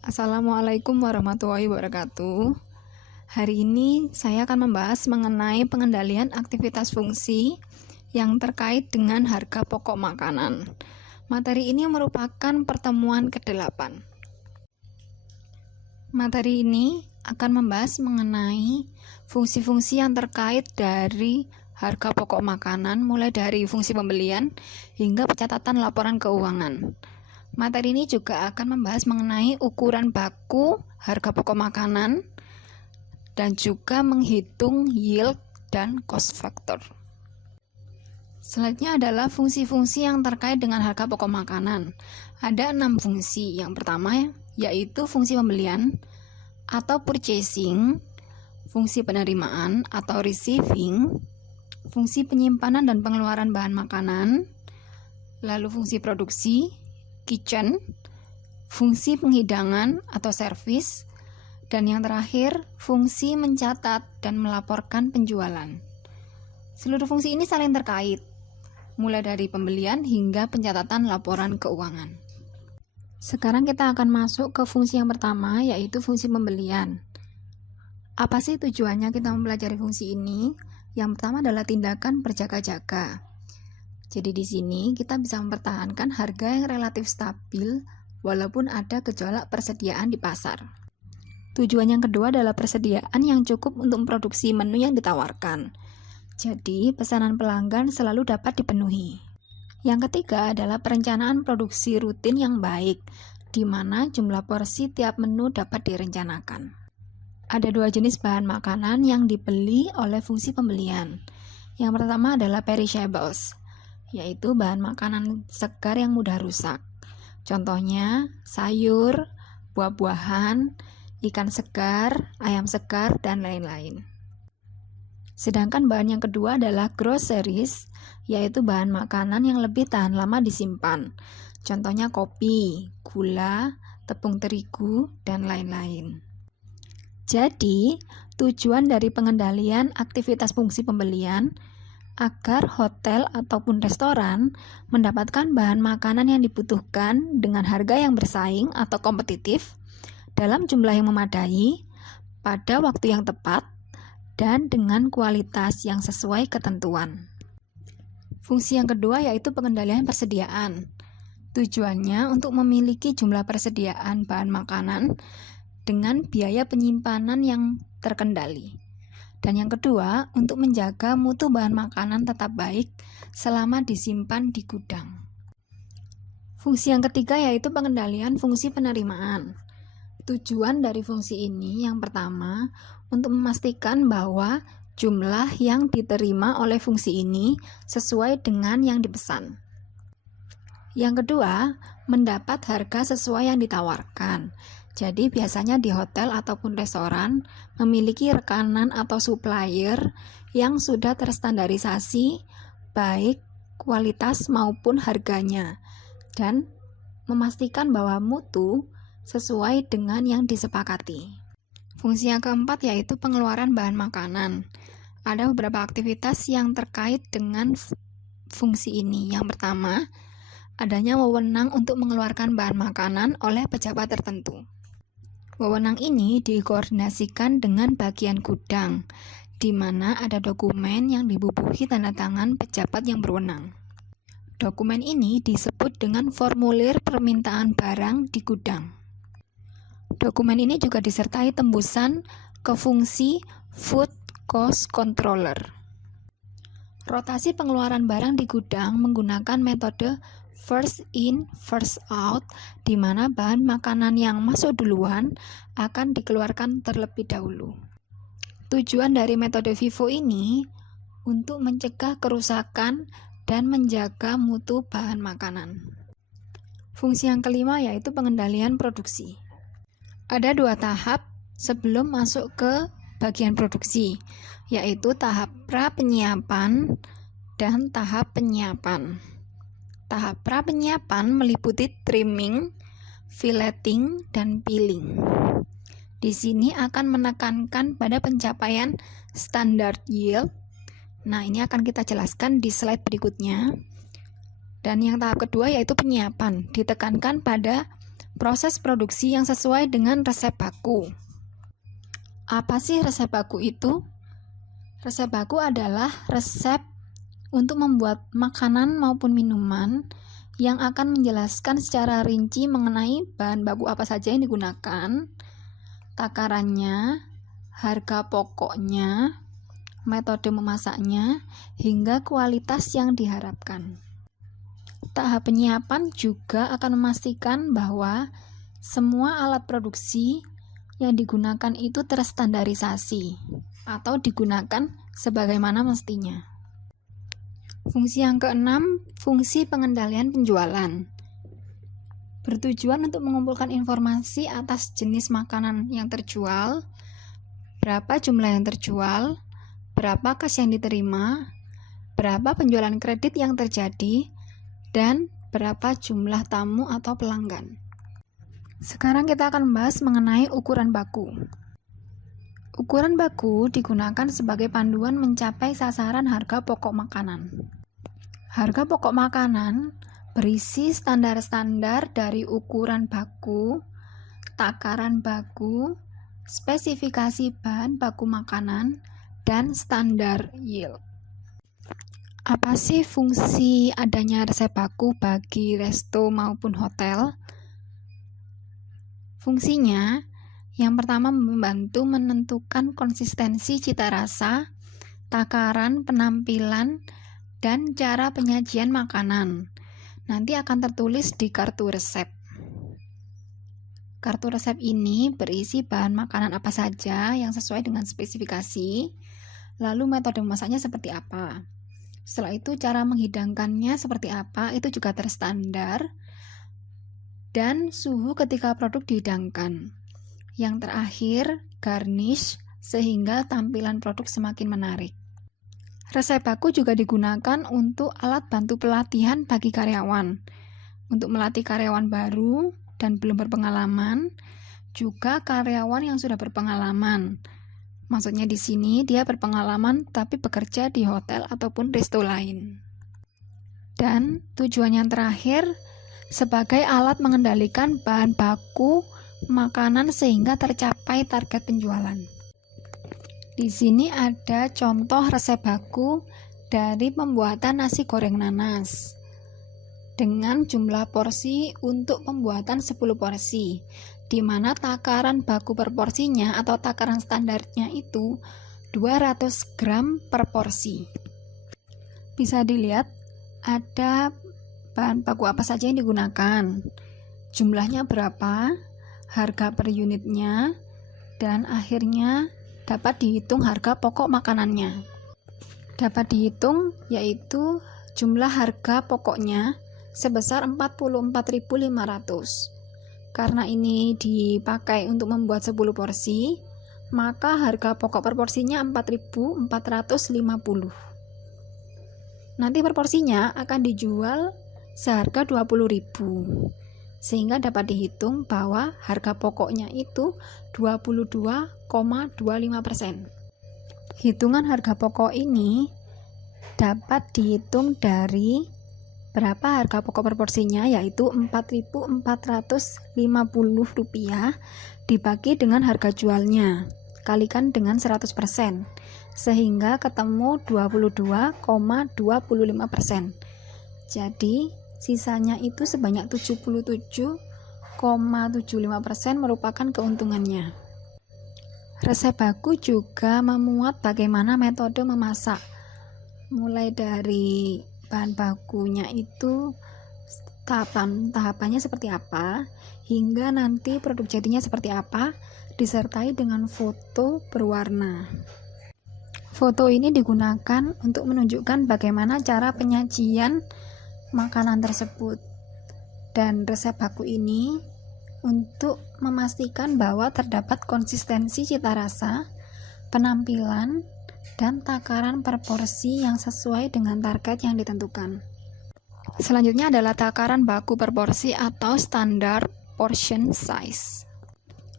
Assalamualaikum warahmatullahi wabarakatuh. Hari ini saya akan membahas mengenai pengendalian aktivitas fungsi yang terkait dengan harga pokok makanan. Materi ini merupakan pertemuan ke-8. Materi ini akan membahas mengenai fungsi-fungsi yang terkait dari harga pokok makanan, mulai dari fungsi pembelian hingga pencatatan laporan keuangan. Materi ini juga akan membahas mengenai ukuran baku harga pokok makanan dan juga menghitung yield dan cost factor. Selanjutnya adalah fungsi-fungsi yang terkait dengan harga pokok makanan. Ada 6 fungsi. Yang pertama yaitu fungsi pembelian atau purchasing, fungsi penerimaan atau receiving, fungsi penyimpanan dan pengeluaran bahan makanan, lalu fungsi produksi, kitchen, fungsi penghidangan atau service, dan yang terakhir, fungsi mencatat dan melaporkan penjualan. Seluruh fungsi ini saling terkait, mulai dari pembelian hingga pencatatan laporan keuangan. Sekarang kita akan masuk ke fungsi yang pertama, yaitu fungsi pembelian. Apa sih tujuannya kita mempelajari fungsi ini? Yang pertama adalah tindakan berjaga-jaga. Jadi di sini kita bisa mempertahankan harga yang relatif stabil walaupun ada gejolak persediaan di pasar. Tujuan yang kedua adalah persediaan yang cukup untuk memproduksi menu yang ditawarkan. Jadi pesanan pelanggan selalu dapat dipenuhi. Yang ketiga adalah perencanaan produksi rutin yang baik, di mana jumlah porsi tiap menu dapat direncanakan. Ada 2 jenis bahan makanan yang dibeli oleh fungsi pembelian. Yang pertama adalah perishables, yaitu bahan makanan segar yang mudah rusak. Contohnya sayur, buah-buahan, ikan segar, ayam segar, dan lain-lain. Sedangkan bahan yang kedua adalah groceries, yaitu bahan makanan yang lebih tahan lama disimpan. Contohnya kopi, gula, tepung terigu, dan lain-lain. Jadi, tujuan dari pengendalian aktivitas fungsi pembelian agar hotel ataupun restoran mendapatkan bahan makanan yang dibutuhkan dengan harga yang bersaing atau kompetitif dalam jumlah yang memadai, pada waktu yang tepat, dan dengan kualitas yang sesuai ketentuan. Fungsi yang kedua yaitu pengendalian persediaan. Tujuannya untuk memiliki jumlah persediaan bahan makanan dengan biaya penyimpanan yang terkendali. Dan yang kedua, untuk menjaga mutu bahan makanan tetap baik selama disimpan di gudang. Fungsi yang ketiga yaitu pengendalian fungsi penerimaan. Tujuan dari fungsi ini yang pertama, untuk memastikan bahwa jumlah yang diterima oleh fungsi ini sesuai dengan yang dipesan. Yang kedua, mendapat harga sesuai yang ditawarkan. Jadi biasanya di hotel ataupun restoran memiliki rekanan atau supplier yang sudah terstandarisasi baik kualitas maupun harganya dan memastikan bahwa mutu sesuai dengan yang disepakati. Fungsi yang keempat yaitu pengeluaran bahan makanan. Ada beberapa aktivitas yang terkait dengan fungsi ini. Yang pertama, adanya wewenang untuk mengeluarkan bahan makanan oleh pejabat tertentu. Wewenang ini dikoordinasikan dengan bagian gudang, di mana ada dokumen yang dibubuhi tanda tangan pejabat yang berwenang. Dokumen ini disebut dengan formulir permintaan barang di gudang. Dokumen ini juga disertai tembusan ke fungsi Food Cost Controller. Rotasi pengeluaran barang di gudang menggunakan metode first in, first out, di mana bahan makanan yang masuk duluan akan dikeluarkan terlebih dahulu. Tujuan dari metode FIFO ini untuk mencegah kerusakan dan menjaga mutu bahan makanan. Fungsi yang kelima yaitu pengendalian produksi. Ada 2 tahap sebelum masuk ke bagian produksi, yaitu tahap pra-penyiapan dan tahap penyiapan. Tahap pra-penyiapan meliputi trimming, filleting, dan peeling. Di sini akan menekankan pada pencapaian standar yield. Nah, ini akan kita jelaskan di slide berikutnya. Dan yang tahap kedua yaitu penyiapan, ditekankan pada Proses produksi yang sesuai dengan resep baku. Apa sih resep baku itu? Resep baku adalah resep untuk membuat makanan maupun minuman yang akan menjelaskan secara rinci mengenai bahan baku apa saja yang digunakan, takarannya, harga pokoknya, metode memasaknya, hingga kualitas yang diharapkan. Tahap penyiapan juga akan memastikan bahwa semua alat produksi yang digunakan itu terstandarisasi atau digunakan sebagaimana mestinya. Fungsi yang keenam, fungsi pengendalian penjualan. Bertujuan untuk mengumpulkan informasi atas jenis makanan yang terjual, berapa jumlah yang terjual, berapa kas yang diterima, berapa penjualan kredit yang terjadi, dan berapa jumlah tamu atau pelanggan. Sekarang kita akan membahas mengenai ukuran baku. Ukuran baku digunakan sebagai panduan mencapai sasaran harga pokok makanan. Harga pokok makanan berisi standar-standar dari ukuran baku, takaran baku, spesifikasi bahan baku makanan, dan standar yield. Apa sih fungsi adanya resep baku bagi resto maupun hotel? Fungsinya, yang pertama membantu menentukan konsistensi cita rasa, takaran, penampilan, dan cara penyajian makanan. Nanti akan tertulis di kartu resep. Kartu resep ini berisi bahan makanan apa saja yang sesuai dengan spesifikasi, lalu metode masaknya seperti apa. Setelah itu cara menghidangkannya seperti apa, itu juga terstandar, dan suhu ketika produk dihidangkan. Yang terakhir, garnish, sehingga tampilan produk semakin menarik. Resep baku juga digunakan untuk alat bantu pelatihan bagi karyawan, untuk melatih karyawan baru dan belum berpengalaman, juga karyawan yang sudah berpengalaman. Maksudnya di sini dia berpengalaman tapi bekerja di hotel ataupun resto lain. Dan tujuan yang terakhir, sebagai alat mengendalikan bahan baku makanan sehingga tercapai target penjualan. Di sini ada contoh resep baku dari pembuatan nasi goreng nanas. Dengan jumlah porsi untuk pembuatan 10 porsi, di mana takaran baku per porsinya atau takaran standarnya itu 200 gram per porsi. Bisa dilihat ada bahan baku apa saja yang digunakan, jumlahnya berapa, harga per unitnya, dan akhirnya dapat dihitung harga pokok makanannya. Dapat dihitung yaitu jumlah harga pokoknya sebesar 44.500. Karena ini dipakai untuk membuat 10 porsi, maka harga pokok per porsinya 4.450. Nanti per porsinya akan dijual seharga 20.000. Sehingga dapat dihitung bahwa harga pokoknya itu 22,25%. Hitungan harga pokok ini dapat dihitung dari berapa harga pokok per porsinya, yaitu Rp4.450 dibagi dengan harga jualnya, kalikan dengan 100%, sehingga ketemu 22,25%. Jadi sisanya itu sebanyak 77,75% merupakan keuntungannya. Resep baku juga memuat bagaimana metode memasak, mulai dari bahan bakunya itu tahapannya seperti apa, hingga nanti produk jadinya seperti apa, disertai dengan foto berwarna. Foto ini digunakan untuk menunjukkan bagaimana cara penyajian makanan tersebut, dan resep baku ini untuk memastikan bahwa terdapat konsistensi cita rasa, penampilan, dan takaran per porsi yang sesuai dengan target yang ditentukan. Selanjutnya adalah takaran baku per porsi atau standar portion size,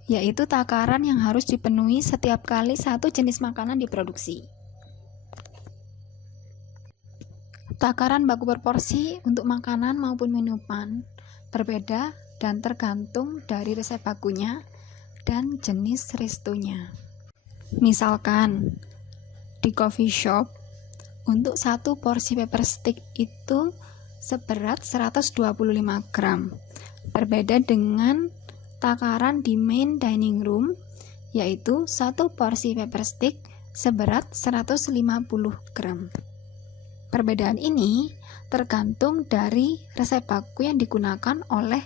yaitu takaran yang harus dipenuhi setiap kali satu jenis makanan diproduksi. Takaran baku per porsi untuk makanan maupun minuman berbeda dan tergantung dari resep bakunya dan jenis restonya. Misalkan di coffee shop untuk satu porsi paper stick itu seberat 125 gram. Berbeda dengan takaran di main dining room, yaitu satu porsi paper stick seberat 150 gram. Perbedaan ini tergantung dari resep baku yang digunakan oleh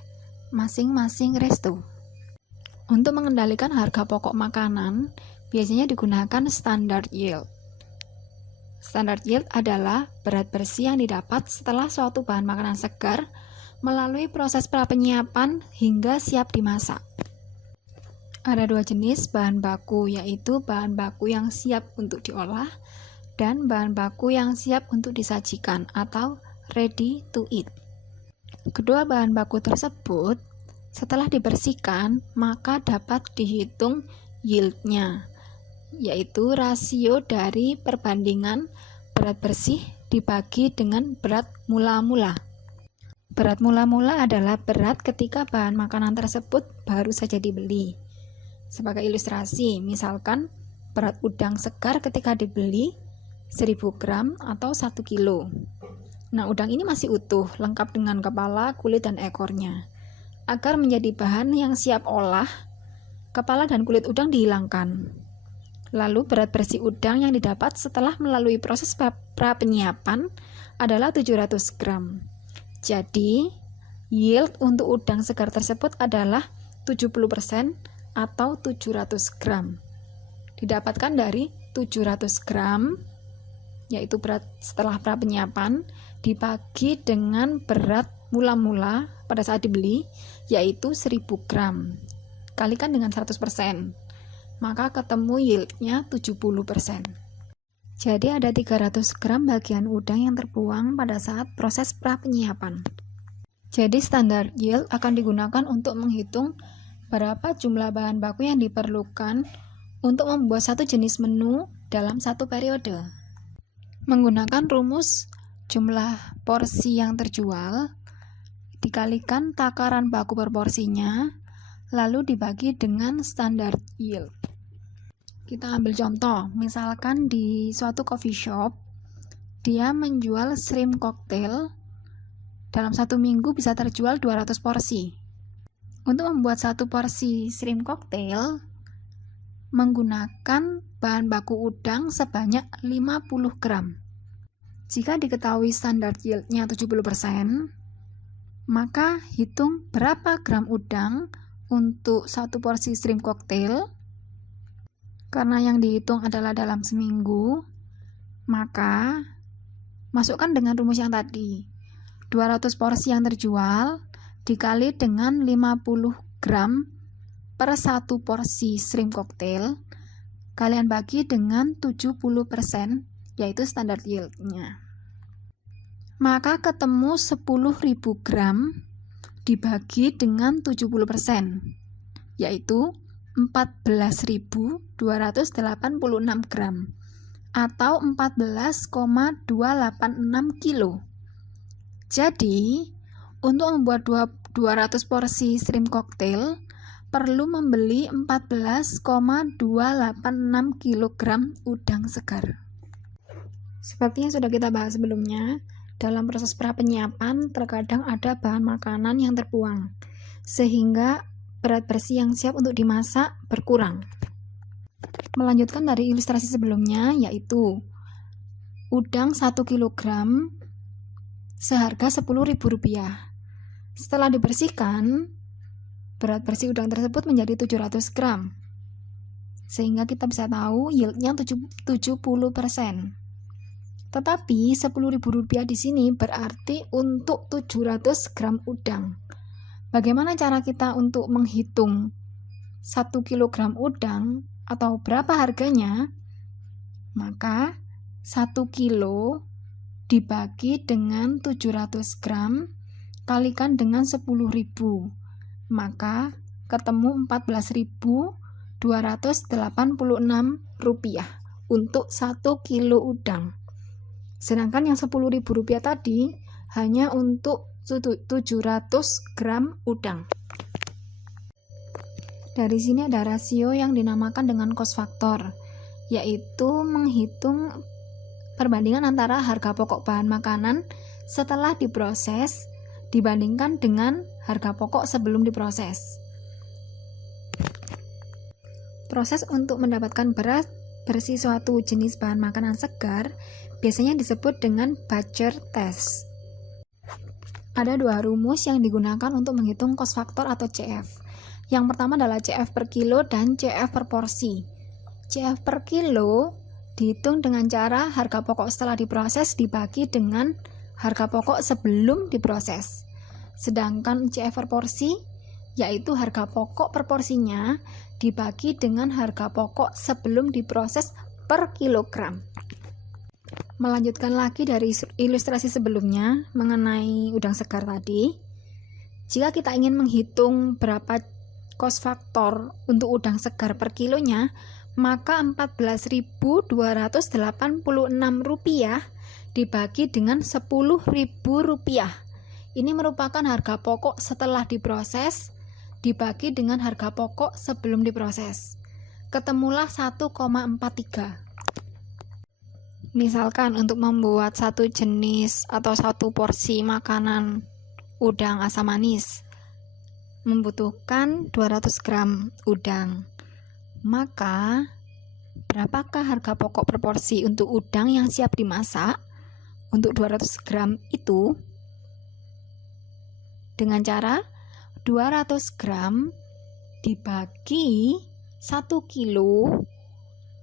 masing-masing resto. Untuk mengendalikan harga pokok makanan, biasanya digunakan standard yield. Standard yield adalah berat bersih yang didapat setelah suatu bahan makanan segar melalui proses prapenyiapan hingga siap dimasak. Ada dua jenis bahan baku, yaitu bahan baku yang siap untuk diolah dan bahan baku yang siap untuk disajikan atau ready to eat. Kedua bahan baku tersebut setelah dibersihkan maka dapat dihitung yield-nya, yaitu rasio dari perbandingan berat bersih dibagi dengan berat mula-mula. Berat mula-mula adalah berat ketika bahan makanan tersebut baru saja dibeli. Sebagai ilustrasi, misalkan berat udang segar ketika dibeli 1000 gram atau 1 kilo. Nah, udang ini masih utuh, lengkap dengan kepala, kulit, dan ekornya. Agar menjadi bahan yang siap olah, kepala dan kulit udang dihilangkan. Lalu berat bersih udang yang didapat setelah melalui proses prapenyiapan adalah 700 gram. Jadi, yield untuk udang segar tersebut adalah 70% atau 700 gram. Didapatkan dari 700 gram, yaitu berat setelah prapenyiapan, dibagi dengan berat mula-mula pada saat dibeli, yaitu 1000 gram. Kalikan dengan 100%, maka ketemu yieldnya 70%. Jadi ada 300 gram bagian udang yang terbuang pada saat proses prapenyiapan. Jadi standar yield akan digunakan untuk menghitung berapa jumlah bahan baku yang diperlukan untuk membuat satu jenis menu dalam satu periode. Menggunakan rumus jumlah porsi yang terjual dikalikan takaran baku per porsinya, lalu dibagi dengan standar yield. Kita ambil contoh, misalkan di suatu coffee shop, dia menjual shrimp cocktail, dalam satu minggu bisa terjual 200 porsi. Untuk membuat satu porsi shrimp cocktail, menggunakan bahan baku udang sebanyak 50 gram. Jika diketahui standar yield-nya 70%, maka hitung berapa gram udang untuk satu porsi shrimp cocktail. Karena yang dihitung adalah dalam seminggu, maka masukkan dengan rumus yang tadi. 200 porsi yang terjual dikali dengan 50 gram per satu porsi shrimp cocktail, kalian bagi dengan 70%, yaitu standar yield-nya. Maka ketemu 10.000 gram dibagi dengan 70%, yaitu 14.286 gram atau 14,286 kilo. Jadi, untuk membuat 200 porsi shrimp cocktail perlu membeli 14,286 kg udang segar. Seperti yang sudah kita bahas sebelumnya, dalam proses prapenyiapan terkadang ada bahan makanan yang terbuang, sehingga berat bersih yang siap untuk dimasak berkurang. Melanjutkan dari ilustrasi sebelumnya, yaitu udang 1 kg seharga Rp10.000. Setelah dibersihkan, berat bersih udang tersebut menjadi 700 gram, sehingga kita bisa tahu yieldnya 70%. Tetapi Rp10.000 di sini berarti untuk 700 gram udang. Bagaimana cara kita untuk menghitung 1 kg udang atau berapa harganya? Maka 1 kilo dibagi dengan 700 gram kalikan dengan 10.000, maka ketemu Rp14.286 untuk 1 kilo udang. Sedangkan yang Rp10.000 tadi hanya untuk 700 gram udang. Dari sini ada rasio yang dinamakan dengan cost factor, yaitu menghitung perbandingan antara harga pokok bahan makanan setelah diproses dibandingkan dengan harga pokok sebelum diproses. Proses untuk mendapatkan beras bersih suatu jenis bahan makanan segar biasanya disebut dengan Bacher test. Ada dua rumus yang digunakan untuk menghitung cost factor atau CF. Yang pertama adalah CF per kilo dan CF per porsi. CF per kilo dihitung dengan cara harga pokok setelah diproses dibagi dengan harga pokok sebelum diproses. Sedangkan CF per porsi yaitu harga pokok per porsinya dibagi dengan harga pokok sebelum diproses per kilogram. Melanjutkan lagi dari ilustrasi sebelumnya mengenai udang segar tadi, jika kita ingin menghitung berapa cost factor untuk udang segar per kilonya, maka Rp14.286 dibagi dengan Rp10.000. Ini merupakan harga pokok setelah diproses dibagi dengan harga pokok sebelum diproses. Ketemulah 1,43. Misalkan untuk membuat satu jenis atau satu porsi makanan udang asam manis membutuhkan 200 gram udang. Maka berapakah harga pokok per porsi untuk udang yang siap dimasak untuk 200 gram itu? Dengan cara 200 gram dibagi 1 kilo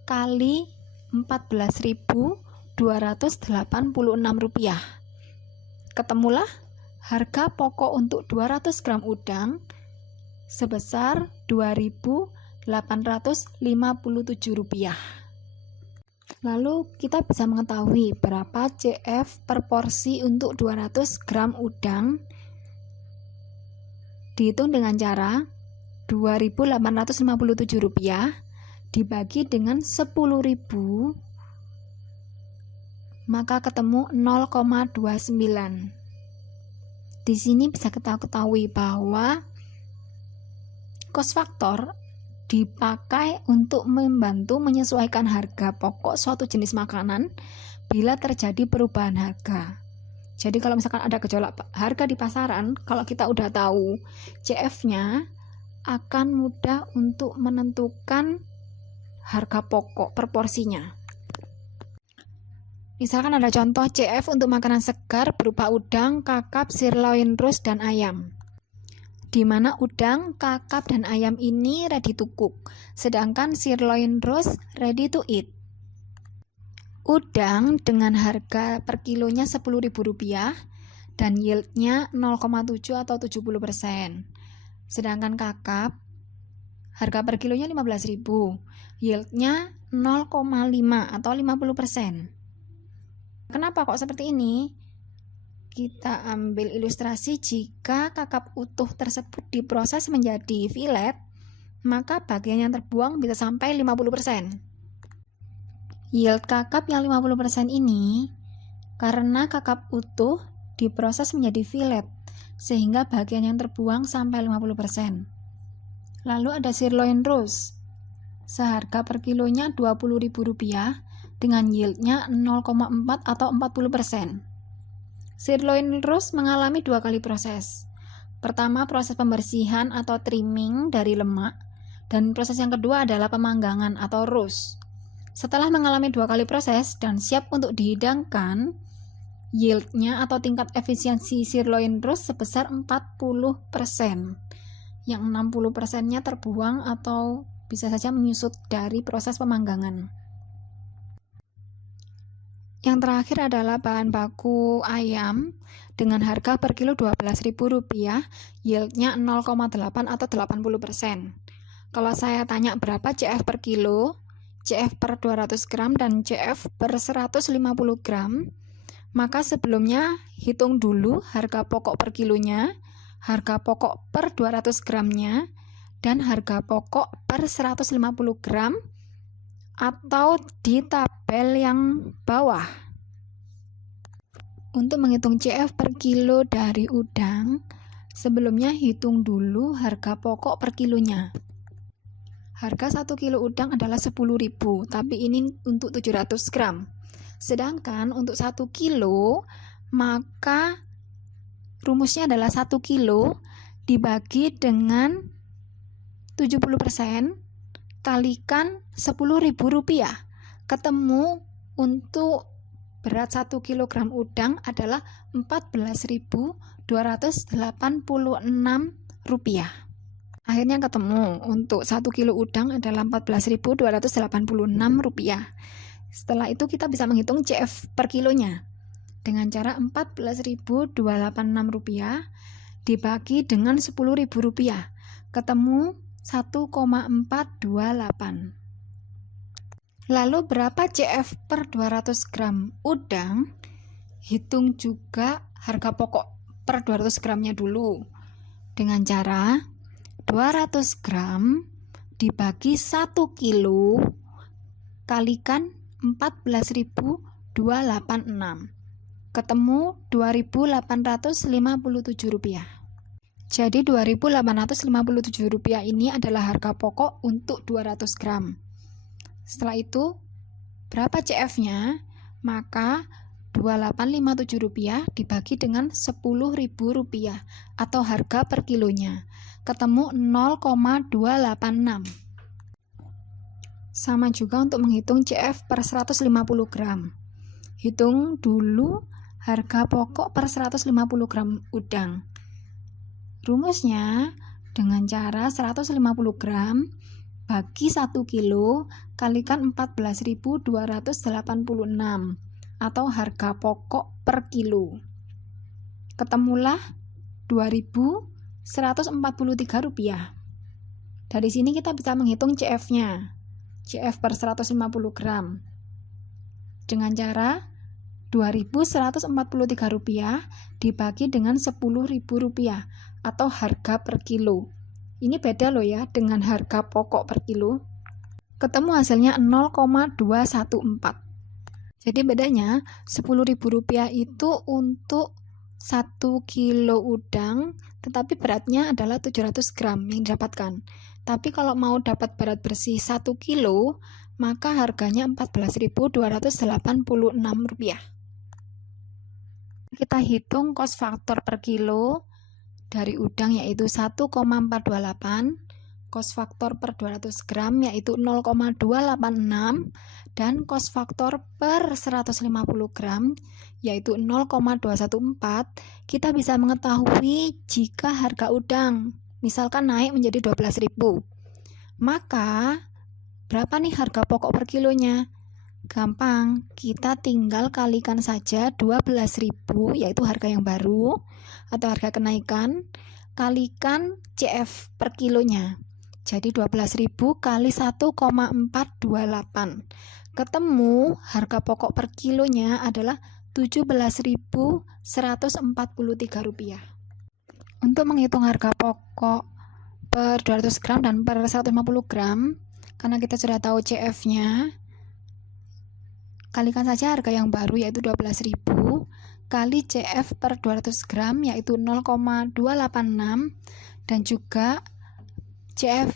kali Rp14.286. Ketemulah harga pokok untuk 200 gram udang sebesar Rp2.857. Lalu kita bisa mengetahui berapa CF per porsi untuk 200 gram udang. Dihitung dengan cara Rp2.857 dibagi dengan 10.000, maka ketemu 0,29. Di sini bisa kita ketahui bahwa cost factor dipakai untuk membantu menyesuaikan harga pokok suatu jenis makanan bila terjadi perubahan harga. Jadi kalau misalkan ada gejolak harga di pasaran, kalau kita udah tahu CF-nya, akan mudah untuk menentukan harga pokok per porsinya. Misalkan ada contoh CF untuk makanan segar berupa udang, kakap, sirloin roast, dan ayam. Di mana udang, kakap, dan ayam ini ready to cook, sedangkan sirloin roast ready to eat. Udang dengan harga per kilonya Rp10.000 dan yieldnya 0,7 atau 70%. Sedangkan kakap harga per kilonya Rp15.000, yieldnya 0,5 atau 50%. Kenapa kok seperti ini? Kita ambil ilustrasi jika kakap utuh tersebut diproses menjadi fillet, maka bagian yang terbuang bisa sampai 50%. Yield kakap yang 50% ini karena kakap utuh diproses menjadi fillet, sehingga bagian yang terbuang sampai 50%. Lalu ada sirloin roast, seharga per kilonya Rp20.000 dengan yieldnya 0,4 atau 40%. Sirloin roast mengalami dua kali proses. Pertama, proses pembersihan atau trimming dari lemak, dan proses yang kedua adalah pemanggangan atau roast. Setelah mengalami dua kali proses dan siap untuk dihidangkan, yieldnya atau tingkat efisiensi sirloin roast sebesar 40%, yang 60%-nya terbuang atau bisa saja menyusut dari proses pemanggangan. Yang terakhir adalah bahan baku ayam dengan harga per kilo Rp12.000, yieldnya 0,8 atau 80%. Kalau saya tanya berapa CF per kilo, CF per 200 gram, dan CF per 150 gram, maka sebelumnya hitung dulu harga pokok per kilonya, harga pokok per 200 gramnya, dan harga pokok per 150 gram, atau di tabel yang bawah. Untuk menghitung CF per kilo dari udang, sebelumnya hitung dulu harga pokok per kilonya. Harga 1 kilo udang adalah 10.000, tapi ini untuk 700 gram. Sedangkan untuk 1 kilo, maka rumusnya adalah 1 kilo dibagi dengan 70% kalikan Rp10.000. Ketemu untuk berat 1 kg udang adalah Rp14.286. Akhirnya ketemu untuk 1 kilo udang adalah Rp14.286. Setelah itu kita bisa menghitung CF per kilonya dengan cara Rp14.286 dibagi dengan Rp10.000. Ketemu 1,428. Lalu berapa CF per 200 gram udang? Hitung juga harga pokok per 200 gramnya dulu dengan cara 200 gram dibagi 1 kilo kalikan 14.286. Ketemu Rp2.857. Jadi Rp2.857 ini adalah harga pokok untuk 200 gram. Setelah itu berapa CF-nya? Maka Rp2.857 dibagi dengan Rp10.000 atau harga per kilonya. Ketemu 0,286. Sama juga untuk menghitung CF per 150 gram. Hitung dulu harga pokok per 150 gram udang. Rumusnya dengan cara 150 gram bagi 1 kilo kalikan 14.286 atau harga pokok per kilo. Ketemulah Rp2.143. Dari sini kita bisa menghitung CF-nya. CF per 150 gram. Dengan cara Rp2.143 dibagi dengan Rp10.000 atau harga per kilo. Ini beda loh ya dengan harga pokok per kilo. Ketemu hasilnya 0,214. Jadi bedanya Rp10.000 itu untuk 1 kilo udang, tetapi beratnya adalah 700 gram yang didapatkan. Tapi kalau mau dapat berat bersih 1 kilo, maka harganya Rp14.286. Kita hitung cost faktor per kilo dari udang yaitu 1,428, cost faktor per 200 gram yaitu 0,286, dan cost faktor per 150 gram yaitu 0,214. Kita bisa mengetahui jika harga udang misalkan naik menjadi 12.000, maka berapa nih harga pokok per kilonya? Gampang, kita tinggal kalikan saja 12.000 yaitu harga yang baru atau harga kenaikan, kalikan CF per kilonya. Jadi 12.000 kali 1,428. Ketemu harga pokok per kilonya adalah Rp17.143. Untuk menghitung harga pokok per 200 gram dan per 150 gram, karena kita sudah tahu CF-nya, kalikan saja harga yang baru yaitu 12.000 kali CF per 200 gram yaitu 0,286 dan juga CF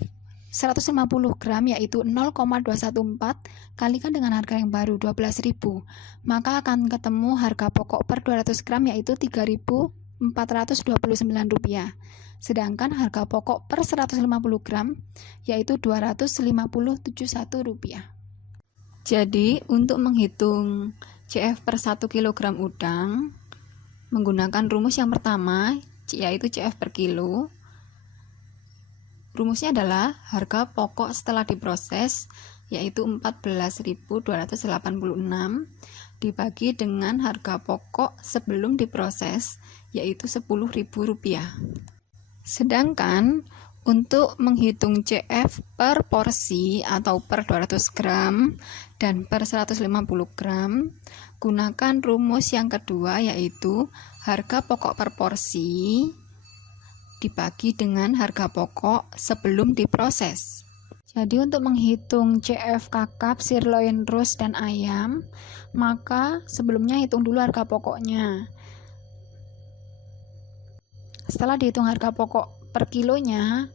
150 gram yaitu 0,214 kalikan dengan harga yang baru 12.000, maka akan ketemu harga pokok per 200 gram yaitu Rp3.429. Sedangkan harga pokok per 150 gram yaitu Rp250.71. Jadi untuk menghitung CF per 1 kg udang menggunakan rumus yang pertama yaitu CF per kilo. Rumusnya adalah harga pokok setelah diproses yaitu Rp14.286 dibagi dengan harga pokok sebelum diproses yaitu Rp10.000. Sedangkan untuk menghitung CF per porsi atau per 200 gram dan per 150 gram, gunakan rumus yang kedua yaitu harga pokok per porsi dibagi dengan harga pokok sebelum diproses. Jadi untuk menghitung CF kakap, sirloin roast, dan ayam, maka sebelumnya hitung dulu harga pokoknya. Setelah dihitung harga pokok per kilonya,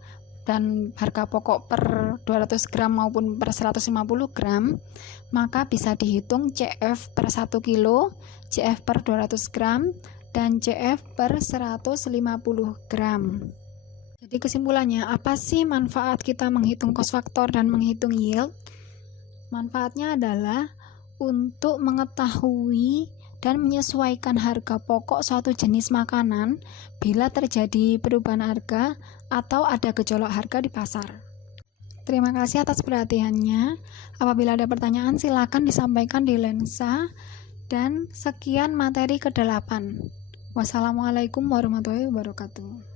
dan harga pokok per 200 gram maupun per 150 gram, maka bisa dihitung CF per 1 kilo, CF per 200 gram, dan CF per 150 gram. Jadi kesimpulannya, apa sih manfaat kita menghitung cost factor dan menghitung yield? Manfaatnya adalah untuk mengetahui dan menyesuaikan harga pokok suatu jenis makanan bila terjadi perubahan harga atau ada gejolak harga di pasar. Terima kasih atas perhatiannya. Apabila ada pertanyaan silakan disampaikan di lensa. Dan sekian materi ke-8. Wassalamualaikum warahmatullahi wabarakatuh.